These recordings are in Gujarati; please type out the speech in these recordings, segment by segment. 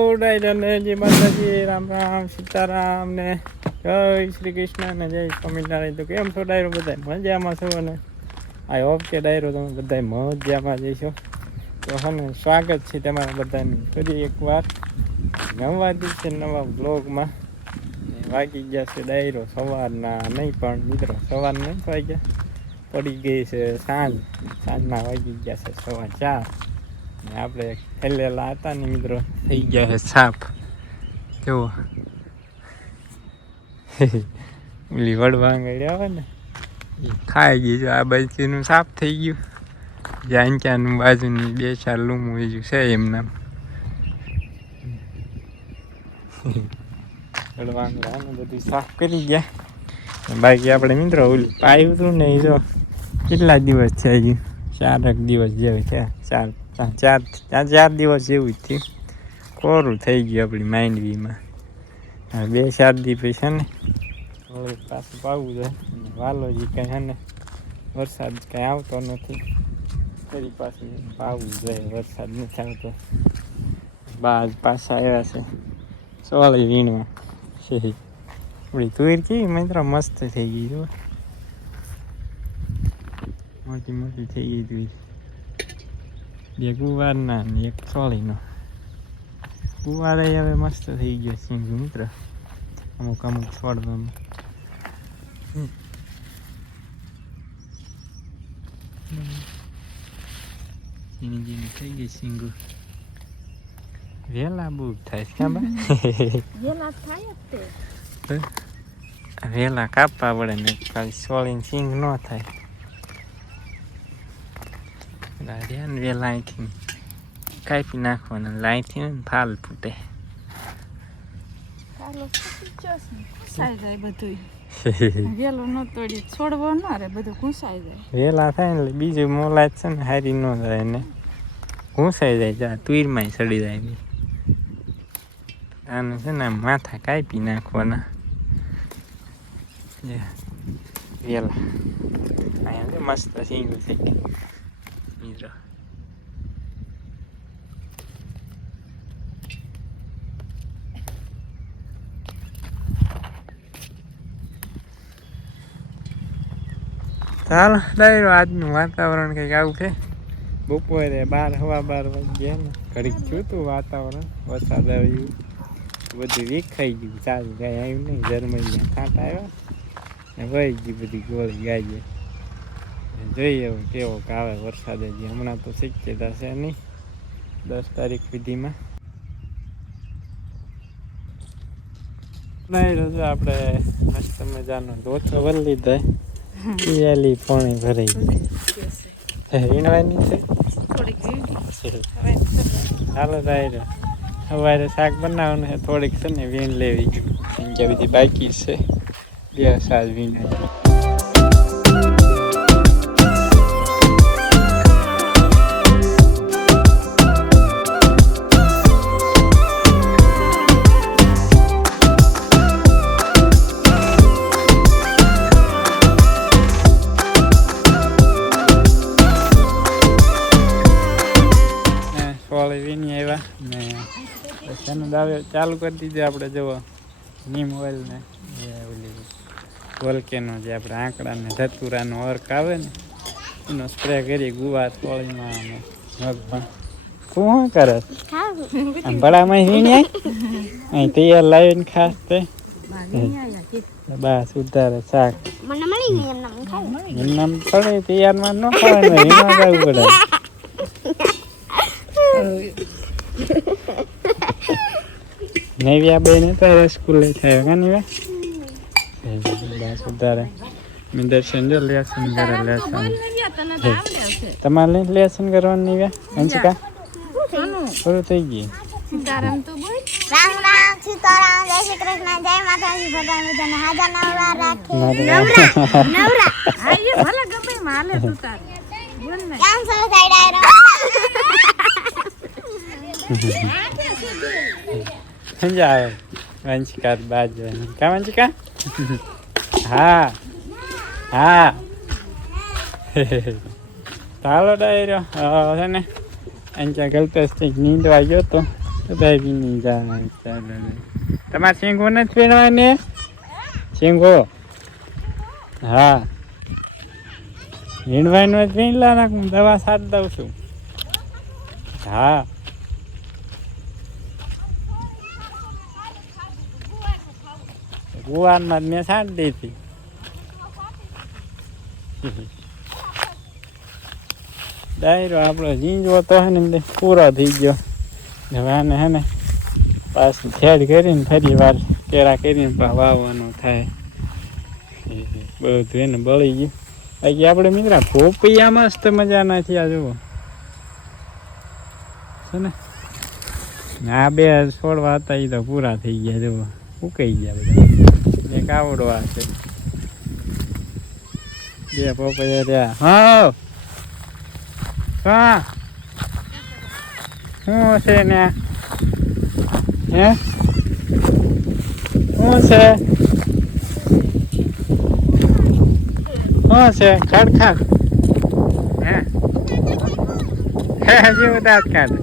માતાજી, રામ રામ, સીતારામ જય શ્રી કૃષ્ણ જય સ્વામિનારાયણ. તો કેમ છો ડાયરો બધા? મજામાં છો અને આઈ હોપ કે ડાયરો તમે બધા મજામાં જઈશો તો હને, સ્વાગત છે તમારા બધાની ફરી એકવાર. નવા દિવસે નવા બ્લોગમાં વાગી ગયા છે ડાયરો સવારના, નહીં પણ મિત્રો સવાર નહીં વાગ્યા. પડી ગઈ છે સાંજ. સાંજના વાગી ગયા છે સવા ચાર. આપણે ખેલેલા હતા ને મિત્રો, થઈ ગયા છે સાફ કેવો ઓલી વડવાંગડી આવે ને, એ ખાઈ ગઈ છે. આ બાજુનું સાફ થઈ ગયું. જ્યાં ક્યાંનું બાજુની બે ચાર લૂમું બીજું છે એમના વડવાંગડા ને બધું સાફ કરી ગયા. બાકી આપણે મિત્રો ઓલું પાયું હતું ને એ જો કેટલા દિવસ થઈ ગયું? ચારક દિવસ જેવું છે. ચાર ચાર ચાર દિવસ જેવું જ થયું. કોરું થઈ ગયું આપણી માઇન્ડવીમાં બે ચાર દી પછી છે ને, હવે પાછું પાવું છે. વાલોજી કંઈ છે ને, વરસાદ કંઈ આવતો નથી. ફરી પાછું પાવું જોઈએ વરસાદ નથી આવતો. બાજ પાછા આવ્યા છે. સોળી વીણવા. આપણી તુર કેવી મિત્ર મસ્ત થઈ ગઈ જો મોટી મોટી થઈ ગઈ તુવેર. બે ગુવારના ને એક સોળીનો ગુવાર હવે મસ્ત થઈ ગયો સિંગ મિત્ર અમુક અમુક છોડવામાં. ઝીણી ઝીણી થઈ ગઈ સિંગુ વેલા બહુ થાય છે ક્યાં બા જેના થાય જ તે વેલા કાપવા પડે ને ખાલી સોળીને સિંગ ન થાય ધ્યાન વેલા અહીંથી કાપી નાખવાના લાઈથી ને ફાલ ફૂટે જાય વેલો જાય. થાય ને બીજું મોલાજ છે ને હારી ન થાય ને. ઘૂંસાઈ જાય જા તુરમાં સડી જાય બી. આને છે ને માથા કાપી નાખવાના. વેલા. અહીંયા મસ્ત સિંગ થઈ ગઈ મિત્રો ચાલો, ડાયરો આજનું વાતાવરણ કંઈક આવું છે. બપોરે બાર, હવા બાર વાગ્યા ને ઘડીક થયું વાતાવરણ, વરસાદ આવ્યું. બધું વિખાઈ ગયું, ચાલુ કાંઈ આવ્યું નહીં જર્મની કાંટા આવ્યા ને વહી ગઈ બધી ગોળી ગાઈએ જોઈએ હવે કેવો આવે વરસાદ હજી હમણાં તો શક્યતા છે નહીં દસ તારીખ સુધીમાં. આપણે મસ્ત લોચો વળી લીધો પિયાલી પાણી ભરાઈ ગઈ. વીણવાની છે? ચાલો ડાયરો સવારે શાક બનાવવાનું છે, થોડીક છે ને વીણ લેવી. કેમ કે બધી બાકી છે. બે સાજ વીણાય એનું દાવે ચાલુ કરી દીધું આપણે જુઓ. નીમ ઓઇલ ને એ ઓલી વોલ્કેનો જે આપણે આંકડા ને ધતુરાનો અર્ક આવે ને એનો સ્પ્રે કરી ગુવાર સોળીમાં અને મગમાં તું શું કરે? ભલામાં વીણી અહીં તૈયાર લાવીને ખાસ તે? બસ ઉધારે શાક. મને મળી ગઈ એમના મને ખાઈ એમ નામ પડે તૈયારમાં ન ખાવાનું એમાં જવું પડે. નેવ્યા બેન તારે સ્કૂલે થયો કે નહીં બસ ઉધારે મેં દર્શન જો લેસન કરે લેસન તમારે લેસન કરવાનું નેવ્યા અંશિકા? પૂરું થઈ ગયું સીતારામ તો બોલ. રામ રામ સીતારામ જય શ્રી કૃષ્ણ જય માતાજી બધા બધાને હાજર નવરા રાખે. નવરા. હા એ ભલે ગમે એમ તું તાર. બોલ ને. કેમ છો સાઈડ સમજા આવે વંશિકા બાજ કા વંશિકા? હા. હા. ચાલો ડાયરો. છે ને? ક્યાં ગલતેશ કંઈક નીંદવા ગયો તો. બધાયની જાય ચાલો. તમારે શીંગો નથી પહેરવાને શીંગો? હા. વીણવાનું જ વીણલા નાખ. હું દવા સાથ દઉં છું. હા. ગુવારમાં મેં સાટ દીધી ડાયરો આપણો ઝીંઝવો તો હે ને પૂરો થઈ ગયો. હવે આને હે ને પાછું થેડ કરીને ફરી વાર કેરા કરીને પણ વાવવાનું થાય. બધું એને બળી ગયું. બાકી આપણે મિત્રા પોપિયા મસ્ત મજા નથી આ જુઓ. છે ને? આ બે છોડવા હતા એ તો પૂરા થઈ ગયા જુઓ. ઉકાઈ ગયા બધા. એક આવડો આ છે બે પોપૈયા રહ્યા. હા. હા શું છે ને? હે? શું છે શું છે ખડખડ હે? હે જીવ દાંત કાઢ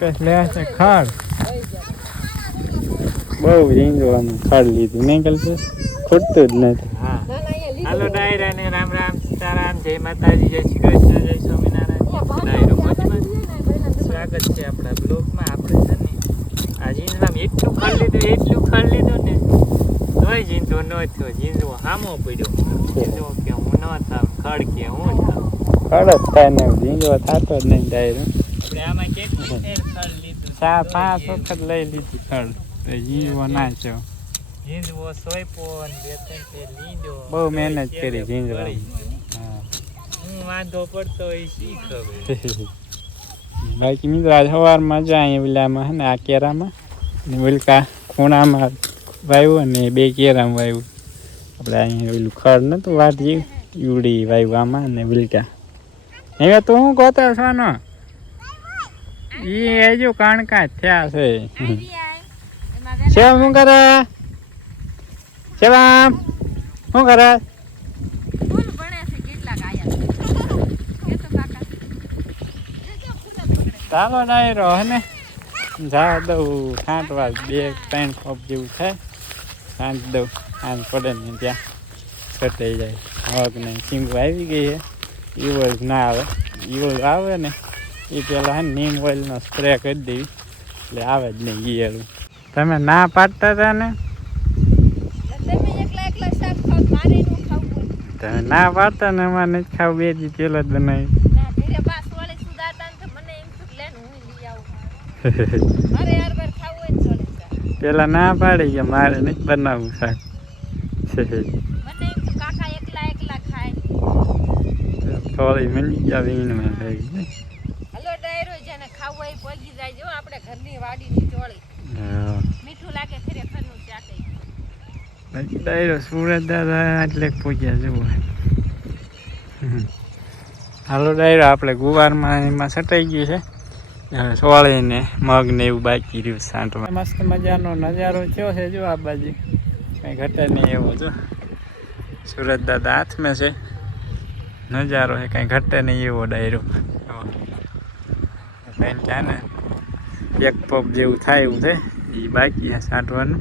લે છે ખડ બહુ રીંગવાનું ખાડ લીધું. નહીં કલ્પેશ ખૂટતું જ નથી. હા. હાલો ડાયરા ને રામ રામ સીતારામ જય માતાજી જય શ્રી કૃષ્ણ જય સ્વામિનારાયણ. ડાયરો સ્વાગત છે આપણા બ્લોગમાં. આપણે છે ને આ જીંદડામાં એટલું ખાડ લીધું એટલું ખાડ લીધું ને. તોય જીંદો ન થયો. જીંદો હામો પડ્યો. જીંદો કે હું ન થાવ ખડ કે હું થાવ. ખડ જ થાય ને જીંદો થતો જ નહીં ડાયરો આપણે આમાં કેટલું ખડ લીધું ચાર પાંચ વખત લઈ લીધી ખડ તો જીવો ના છે. જીંદવો સોયપો ને બે ત્રણ તે લીંડો. બહુ મહેનત કરી જીંદવા હું. વાંધો પડતો એ શી ખબર? બાકી મિત્રો આજ સવારમાં જ અહીંયા ઓલામાં હે ને આ કેરામાં. ને ઓલકા ખૂણામાં વાવ્યું અને બે કેરામાં વાવ્યું આપણે અહીંયા ઓલું ખડ નતું વાટજી યુડી વાવ્યું આમાં ને વિલકા હવે તો હું કહો સોનો એ હજુ કણકા થયા છે. શેમ શું કરે? શેવામ શું કરે? ચાલો ડાયરો હે ને? જા દઉં છાંટવા બે ત્રણ કપ જેવું થાય. ખાંટ દઉં આમ પડે ને ત્યાં છટાઈ જાય. હક નહીં સિંગુ આવી ગઈ છે ઈવળ ના આવે. ઈવળ આવે ને. એ પેલા હે નીમ ઓઇલનો સ્પ્રે કરી દેવી. એટલે આવે જ નહીં ઈયળું તમે ના પાડતા હતા ને? તમે ના પાડતા ને અમારે નથી ખાવું બે દી પેલા જ બનાવી. પેલા ના પાડી ગયા મારે નથી બનાવવું શાક. થોડી મળી ગયા વીણમાં થઈ ગઈ હલો ડાયરો જેને ખાવું હોય એ પગી આપણે ઘરની વાડીની ચોળી. મીઠું લાગે ખરેખરનું શાક એ. ડાયરો સુરત દાદા એટલે પૂજ્યા જુઓ. હાલો ડાયરો આપણે ગુવારમાં એમાં સટાઈ ગયું છે. હવે સોળી ને મગ ને એવું બાકી રહ્યું સાંટમાં મસ્ત મજાનો નજારો થયો છે જો આ બાજુ. કઈ ઘટે નહીં એવો જો સુરત દાદા હાથમાં છે. નજારો છે કઈ ઘટે નહીં એવો ડાયરો. કઈ ત્યાં ને? એક પગ જેવું થાય એવું છે. એ બાકી આ છાંટવાનું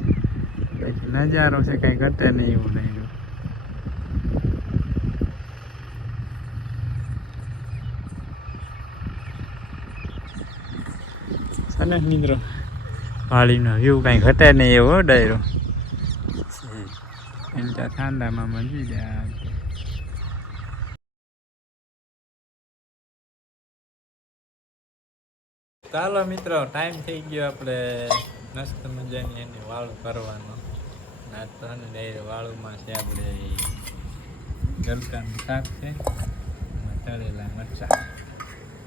બાકી નજારો છે, કઈ ઘટે નહીં એવું નહીં અને મિત્રો વાળીનો વ્યૂ કાંઈ ઘટે નહીં એવો ડાયરો. એમ ત્યાં ઠંડામાં મજી જાય. ચાલો મિત્રો ટાઈમ થઈ ગયો આપણે મસ્ત મજાની એને વાળું કરવાનો તો ને ડાયરો વાળુમાં છે આપણે ગલકાનું શાક છે તળેલા મરચાં.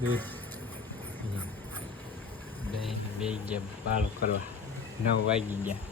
દૂધ. દહીં બે ગયા વાળું કરવા. નવ વાગી ગયા.